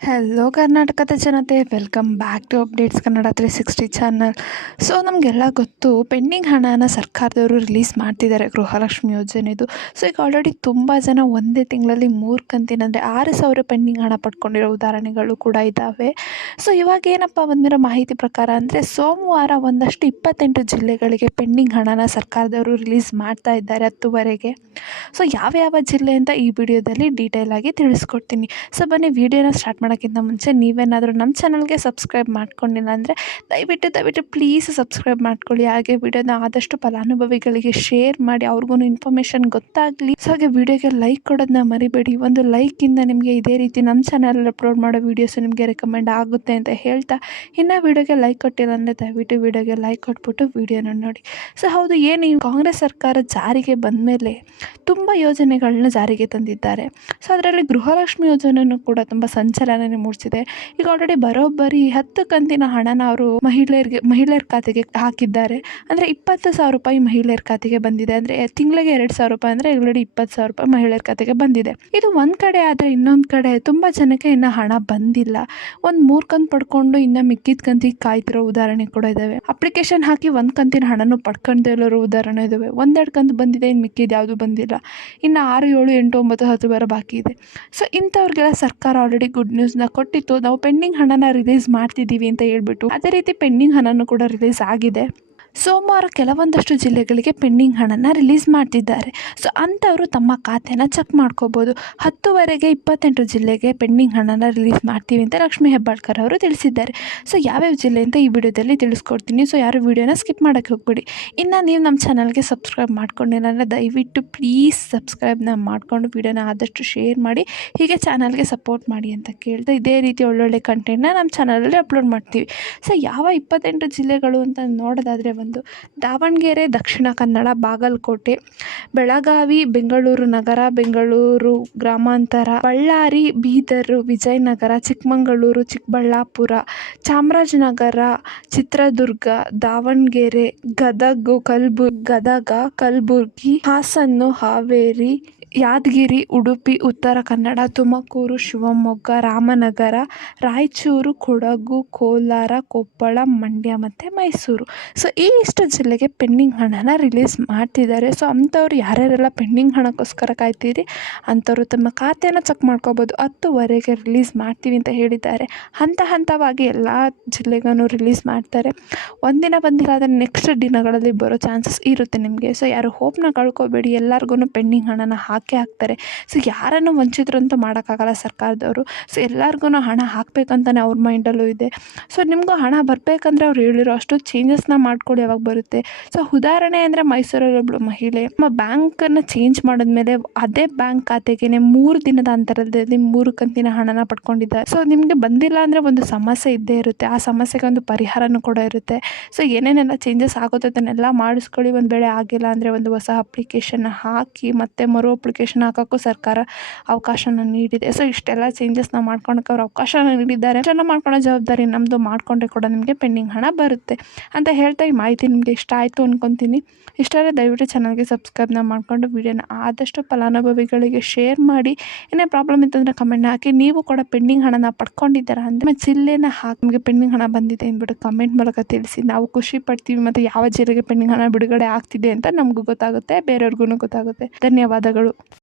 Hello ಕರ್ನಾಟಕದ ಜನತೆ, welcome back to updates Kannada 360 channel. So ನಮಗೆಲ್ಲ ಗೊತ್ತು, ಪೆಂಡಿಂಗ್ ಹಣನ ಸರ್ಕಾರದವರು ರಿಲೀಸ್ ಮಾಡ್ತಿದ್ದಾರೆ ಗೃಹಲಕ್ಷ್ಮಿ ಯೋಜನೆದು. ಸೊ ಈಗ ಆಲ್ರೆಡಿ ತುಂಬ ಜನ ಒಂದೇ ತಿಂಗಳಲ್ಲಿ 3 ಕಂತಿನಂದರೆ 6,000 ಪೆಂಡಿಂಗ್ ಹಣ ಪಡ್ಕೊಂಡಿರೋ ಉದಾಹರಣೆಗಳು ಕೂಡ ಇದ್ದಾವೆ. ಸೊ ಇವಾಗ ಏನಪ್ಪ ಬಂದಿರೋ ಮಾಹಿತಿ ಪ್ರಕಾರ ಅಂದರೆ, ಸೋಮವಾರ ಒಂದಷ್ಟು 28 ಜಿಲ್ಲೆಗಳಿಗೆ ಪೆಂಡಿಂಗ್ ಹಣನ ಸರ್ಕಾರದವರು ರಿಲೀಸ್ ಮಾಡ್ತಾ ಇದ್ದಾರೆ 10ವರೆಗೆ. ಸೊ ಯಾವ್ಯಾವ ಜಿಲ್ಲೆ ಅಂತ ಈ ವಿಡಿಯೋದಲ್ಲಿ ಡೀಟೇಲಾಗಿ ತಿಳಿಸ್ಕೊಡ್ತೀನಿ. ಸೊ ಬನ್ನಿ, ವಿಡಿಯೋನ ಸ್ಟಾರ್ಟ್ ಮಾಡೋಕ್ಕಿಂತ ಮುಂಚೆ ನೀವೇನಾದರೂ ನಮ್ಮ ಚಾನಲ್ಗೆ ಸಬ್ಸ್ಕ್ರೈಬ್ ಮಾಡ್ಕೊಂಡಿಲ್ಲ ಅಂದರೆ ದಯವಿಟ್ಟು ಪ್ಲೀಸ್ ಸಬ್ಸ್ಕ್ರೈಬ್ ಮಾಡ್ಕೊಳ್ಳಿ. ಹಾಗೆ ವಿಡಿಯೋನ ಆದಷ್ಟು ಫಲಾನುಭವಿಗಳಿಗೆ ಶೇರ್ ಮಾಡಿ, ಅವ್ರಿಗೂ ಇನ್ಫಾರ್ಮೇಷನ್ ಗೊತ್ತಾಗಲಿ. ಸೊ ಹಾಗೆ ವಿಡಿಯೋಗೆ ಲೈಕ್ ಕೊಡೋದನ್ನ ಮರಿಬೇಡಿ. ಒಂದು ಲೈಕಿಂದ ನಿಮಗೆ ಇದೇ ರೀತಿ ನಮ್ಮ ಚಾನಲಲ್ಲಿ ಅಪ್ಲೋಡ್ ಮಾಡೋ ವೀಡಿಯೋಸ್ ನಿಮಗೆ ರೆಕಮೆಂಡ್ ಆಗುತ್ತೆ ಅಂತ ಹೇಳ್ತಾ, ಇನ್ನು ವಿಡಿಯೋಗೆ ಲೈಕ್ ಕೊಟ್ಟಿಲ್ಲ ಅಂದರೆ ದಯವಿಟ್ಟು ವಿಡಿಯೋಗೆ ಲೈಕ್ ಕೊಟ್ಬಿಟ್ಟು ವಿಡಿಯೋನ ನೋಡಿ. ಸೊ ಹೌದು, ಏನು ಈ ಕಾಂಗ್ರೆಸ್ ಸರ್ಕಾರ ಜಾರಿಗೆ ಬಂದ ಮೇಲೆ ತುಂಬ ಯೋಜನೆಗಳನ್ನ ಜಾರಿಗೆ ತಂದಿದ್ದಾರೆ. ಸೊ ಅದರಲ್ಲಿ ಗೃಹಲಕ್ಷ್ಮಿ ಯೋಜನೆಯೂ ಕೂಡ ತುಂಬ ಸಂಚಲನ ಮೂಡಿಸಿದೆ. ಈಗ ಆಲ್ರೆಡಿ ಬರೋಬ್ಬರಿ 10 ಕಂತಿನ ಹಣನ ಅವರು ಮಹಿಳೆಯರ ಖಾತೆಗೆ ಹಾಕಿದ್ದಾರೆ. ಅಂದರೆ 20,000 ರೂಪಾಯಿ ಮಹಿಳೆಯರ ಖಾತೆಗೆ ಬಂದಿದೆ. ಅಂದರೆ ತಿಂಗಳಿಗೆ 2,000 ರೂಪಾಯಿ ಅಂದರೆ ಆಲ್ರೆಡಿ 20,000 ರೂಪಾಯಿ ಮಹಿಳೆಯರ ಖಾತೆಗೆ ಬಂದಿದೆ. ಇದು ಒಂದು ಕಡೆ ಆದರೆ, ಇನ್ನೊಂದು ಕಡೆ ತುಂಬ ಜನಕ್ಕೆ ಇನ್ನೂ ಹಣ ಬಂದಿಲ್ಲ. ಒಂದು 3 ಕಂತು ಪಡ್ಕೊಂಡು ಇನ್ನು ಮಿಕ್ಕಿದ ಕಂತಿಗೆ ಕಾಯ್ತಿರೋ ಉದಾಹರಣೆ ಕೂಡ ಇದ್ದಾವೆ. ಅಪ್ಲಿಕೇಶನ್ ಹಾಕಿ 1 ಕಂತಿನ ಹಣನೂ ಪಡ್ಕೊಂಡೇ ಇರೋರು ಉದಾಹರಣೆ ಇದ್ದಾವೆ. 1-2 ಕಂತು ಬಂದಿದೆ, ಇನ್ನು ಮಿಕ್ಕಿದ್ದು ಯಾವುದೂ ಬಂದಿಲ್ಲ. ಇನ್ನು 6, 7, 8, 9, 10 ಬರೋ ಬಾಕಿ ಇದೆ. ಸೊ ಇಂಥವ್ರಿಗೆಲ್ಲ ಸರ್ಕಾರ ಆಲ್ರೆಡಿ ಗುಡ್ ನ್ಯೂಸ್ನ ಕೊಟ್ಟಿತ್ತು. ನಾವು ಪೆಂಡಿಂಗ್ ಹಣನ ರಿಲೀಸ್ ಮಾಡ್ತಿದ್ದೀವಿ ಅಂತ ಹೇಳ್ಬಿಟ್ಟು, ಅದೇ ರೀತಿ ಪೆಂಡಿಂಗ್ ಹಣನೂ ಕೂಡ ರಿಲೀಸ್ ಆಗಿದೆ. ಸೋಮವಾರ ಕೆಲವೊಂದಷ್ಟು ಜಿಲ್ಲೆಗಳಿಗೆ ಪೆಂಡಿಂಗ್ ಹಣನ ರಿಲೀಸ್ ಮಾಡ್ತಿದ್ದಾರೆ. ಸೊ ಅಂಥವರು ತಮ್ಮ ಖಾತೆನ ಚೆಕ್ ಮಾಡ್ಕೋಬೋದು. 10ವರೆಗೆ 28 ಜಿಲ್ಲೆಗೆ ಪೆಂಡಿಂಗ್ ಹಣನ ರಿಲೀಸ್ ಮಾಡ್ತೀವಿ ಅಂತ ಲಕ್ಷ್ಮೀ ಹೆಬ್ಬಾಳ್ಕರ್ ಅವರು ತಿಳಿಸಿದ್ದಾರೆ. ಸೊ ಯಾವ್ಯಾವ ಜಿಲ್ಲೆ ಅಂತ ಈ ವಿಡಿಯೋದಲ್ಲಿ ತಿಳಿಸ್ಕೊಡ್ತೀನಿ. ಸೊ ಯಾರು ವಿಡಿಯೋನ ಸ್ಕಿಪ್ ಮಾಡೋಕ್ಕೆ ಹೋಗ್ಬೇಡಿ. ಇನ್ನು ನೀವು ನಮ್ಮ ಚಾನಲ್ಗೆ ಸಬ್ಸ್ಕ್ರೈಬ್ ಮಾಡ್ಕೊಂಡಿಲ್ಲ ಅಂದರೆ ದಯವಿಟ್ಟು ಪ್ಲೀಸ್ ಸಬ್ಸ್ಕ್ರೈಬ್ನ ಮಾಡಿಕೊಂಡು ವಿಡಿಯೋನ ಆದಷ್ಟು ಶೇರ್ ಮಾಡಿ, ಹೀಗೆ ಚಾನಲ್ಗೆ ಸಪೋರ್ಟ್ ಮಾಡಿ ಅಂತ ಕೇಳ್ತಾ, ಇದೇ ರೀತಿ ಒಳ್ಳೊಳ್ಳೆ ಕಂಟೆಂಟ್ನ ನಮ್ಮ ಚಾನಲಲ್ಲಿ ಅಪ್ಲೋಡ್ ಮಾಡ್ತೀವಿ. ಸೊ ಯಾವ 28 ಜಿಲ್ಲೆಗಳು ಅಂತ ನೋಡೋದಾದರೆ, ಒಂದು ದಾವಣಗೆರೆ, ದಕ್ಷಿಣ ಕನ್ನಡ, ಬಾಗಲಕೋಟೆ, ಬೆಳಗಾವಿ, ಬೆಂಗಳೂರು ನಗರ, ಬೆಂಗಳೂರು ಗ್ರಾಮಾಂತರ, ಬಳ್ಳಾರಿ, ಬೀದರ್, ವಿಜಯನಗರ, ಚಿಕ್ಕಮಗಳೂರು, ಚಿಕ್ಕಬಳ್ಳಾಪುರ, ಚಾಮರಾಜನಗರ, ಚಿತ್ರದುರ್ಗ, ದಾವಣಗೆರೆ, ಗದಗ, ಕಲಬುರ್ಗಿ, ಹಾಸನ, ಹಾವೇರಿ, ಯಾದಗಿರಿ, ಉಡುಪಿ, ಉತ್ತರ ಕನ್ನಡ, ತುಮಕೂರು, ಶಿವಮೊಗ್ಗ, ರಾಮನಗರ, ರಾಯಚೂರು, ಕೊಡಗು, ಕೋಲಾರ, ಕೊಪ್ಪಳ, ಮಂಡ್ಯ ಮತ್ತು ಮೈಸೂರು. ಸೊ ಇಷ್ಟು ಜಿಲ್ಲೆಗೆ ಪೆಂಡಿಂಗ್ ಹಣನ ರಿಲೀಸ್ ಮಾಡ್ತಿದ್ದಾರೆ. ಸೊ ಅಂಥವ್ರು ಯಾರ್ಯಾರೆಲ್ಲ ಪೆಂಡಿಂಗ್ ಹಣಕ್ಕೋಸ್ಕರ ಕಾಯ್ತೀರಿ ಅಂಥವ್ರು ತಮ್ಮ ಖಾತೆನ ಚೆಕ್ ಮಾಡ್ಕೋಬೋದು. 10ವರೆಗೆ ರಿಲೀಸ್ ಮಾಡ್ತೀವಿ ಅಂತ ಹೇಳಿದ್ದಾರೆ. ಹಂತವಾಗಿ ಎಲ್ಲ ಜಿಲ್ಲೆಗೂ ರಿಲೀಸ್ ಮಾಡ್ತಾರೆ. ಒಂದಿನ ಬಂದಿಲ್ಲ ಆದರೆ ನೆಕ್ಸ್ಟ್ ದಿನಗಳಲ್ಲಿ ಬರೋ ಚಾನ್ಸಸ್ ಇರುತ್ತೆ ನಿಮಗೆ. ಸೊ ಯಾರು ಹೋಪ್ನ ಕಳ್ಕೊಬೇಡಿ, ಎಲ್ಲರಿಗೂ ಪೆಂಡಿಂಗ್ ಹಣನ ಹಾಕ್ತಾರೆ. ಸೊ ಯಾರನ್ನು ವಂಚಿತರು ಅಂತ ಮಾಡೋಕ್ಕಾಗಲ್ಲ ಸರ್ಕಾರದವರು. ಸೊ ಎಲ್ಲರಿಗೂ ಹಣ ಹಾಕಬೇಕಂತಲೇ ಅವ್ರ ಮೈಂಡಲ್ಲೂ ಇದೆ. ಸೊ ನಿಮಗೂ ಹಣ ಬರಬೇಕಂದ್ರೆ ಅವ್ರು ಹೇಳಿರೋ ಅಷ್ಟು ಚೇಂಜಸ್ನ ಮಾಡ್ಕೊಳ್ಳಿ, ಯಾವಾಗ ಬರುತ್ತೆ. ಸೊ ಉದಾಹರಣೆ ಅಂದರೆ, ಮೈಸೂರಲ್ಲಿ ಒಬ್ಬಳು ಮಹಿಳೆ ನಮ್ಮ ಬ್ಯಾಂಕನ್ನು ಚೇಂಜ್ ಮಾಡಿದ್ಮೇಲೆ ಅದೇ ಬ್ಯಾಂಕ್ ಖಾತೆಗೆ 3 ದಿನದ ಅಂತರದಲ್ಲಿ 3 ಕಂತಿನ ಹಣನ ಪಡ್ಕೊಂಡಿದ್ದಾರೆ. ಸೊ ನಿಮಗೆ ಬಂದಿಲ್ಲ ಅಂದರೆ ಒಂದು ಸಮಸ್ಯೆ ಇದ್ದೇ ಇರುತ್ತೆ. ಆ ಸಮಸ್ಯೆಗೆ ಒಂದು ಪರಿಹಾರನೂ ಕೂಡ ಇರುತ್ತೆ. ಸೊ ಏನೇನೆಲ್ಲ ಚೇಂಜಸ್ ಆಗುತ್ತೆ ಅದನ್ನೆಲ್ಲ ಮಾಡಿಸ್ಕೊಳ್ಳಿ. ಒಂದು ವೇಳೆ ಆಗಿಲ್ಲ ಅಂದರೆ ಒಂದು ಹೊಸ ಅಪ್ಲಿಕೇಶನ್ ಹಾಕಿ ಮತ್ತೆ ಮರು ಅಪ್ಲಿಕೇಶನ್ ಹಾಕೋಕ್ಕೂ ಸರ್ಕಾರ ಅವಕಾಶನ ನೀಡಿದೆ. ಸೊ ಇಷ್ಟೆಲ್ಲ ಚೇಂಜಸ್ನ ಮಾಡ್ಕೊಳಕ್ಕೆ ಅವ್ರು ಅವಕಾಶನ ನೀಡಿದ್ದಾರೆ. ಇದನ್ನು ಮಾಡ್ಕೊಳ್ಳೋ ಜವಾಬ್ದಾರಿ ನಮ್ಮದು. ಮಾಡಿಕೊಂಡ್ರೆ ಕೂಡ ನಿಮಗೆ ಪೆಂಡಿಂಗ್ ಹಣ ಬರುತ್ತೆ ಅಂತ ಹೇಳ್ತಾ, ಈ ಮಾಹಿತಿ ನಿಮಗೆ ಇಷ್ಟ ಆಯಿತು ಅಂದ್ಕೊತೀನಿ. ಇಷ್ಟಾದರೆ ದಯವಿಟ್ಟು ಚಾನಲ್ಗೆ ಸಬ್ಸ್ಕ್ರೈಬ್ನ ಮಾಡಿಕೊಂಡು ವಿಡಿಯೋನ ಆದಷ್ಟು ಫಲಾನುಭವಿಗಳಿಗೆ ಶೇರ್ ಮಾಡಿ. ಏನೇ ಪ್ರಾಬ್ಲಮ್ ಇತ್ತಂದರೆ ಕಮೆಂಟ್ ಹಾಕಿ. ನೀವು ಕೂಡ ಪೆಂಡಿಂಗ್ ಹಣನ ಪಡ್ಕೊಂಡಿದ್ದೀರಾ ಅಂದರೆ ಜಿಲ್ಲೆನ ಹಾಕಿ ನಿಮಗೆ ಪೆಂಡಿಂಗ್ ಹಣ ಬಂದಿದೆ ಅಂದ್ಬಿಟ್ಟು ಕಮೆಂಟ್ ಮೂಲಕ ತಿಳಿಸಿ. ನಾವು ಖುಷಿ ಪಡ್ತೀವಿ, ಮತ್ತು ಯಾವ ಜಿಲ್ಲೆಗೆ ಪೆಂಡಿಂಗ್ ಹಣ ಬಿಡುಗಡೆ ಆಗ್ತಿದೆ ಅಂತ ನಮಗೂ ಗೊತ್ತಾಗುತ್ತೆ, ಬೇರೆಯವ್ರಿಗೂ ಗೊತ್ತಾಗುತ್ತೆ. ಧನ್ಯವಾದಗಳು.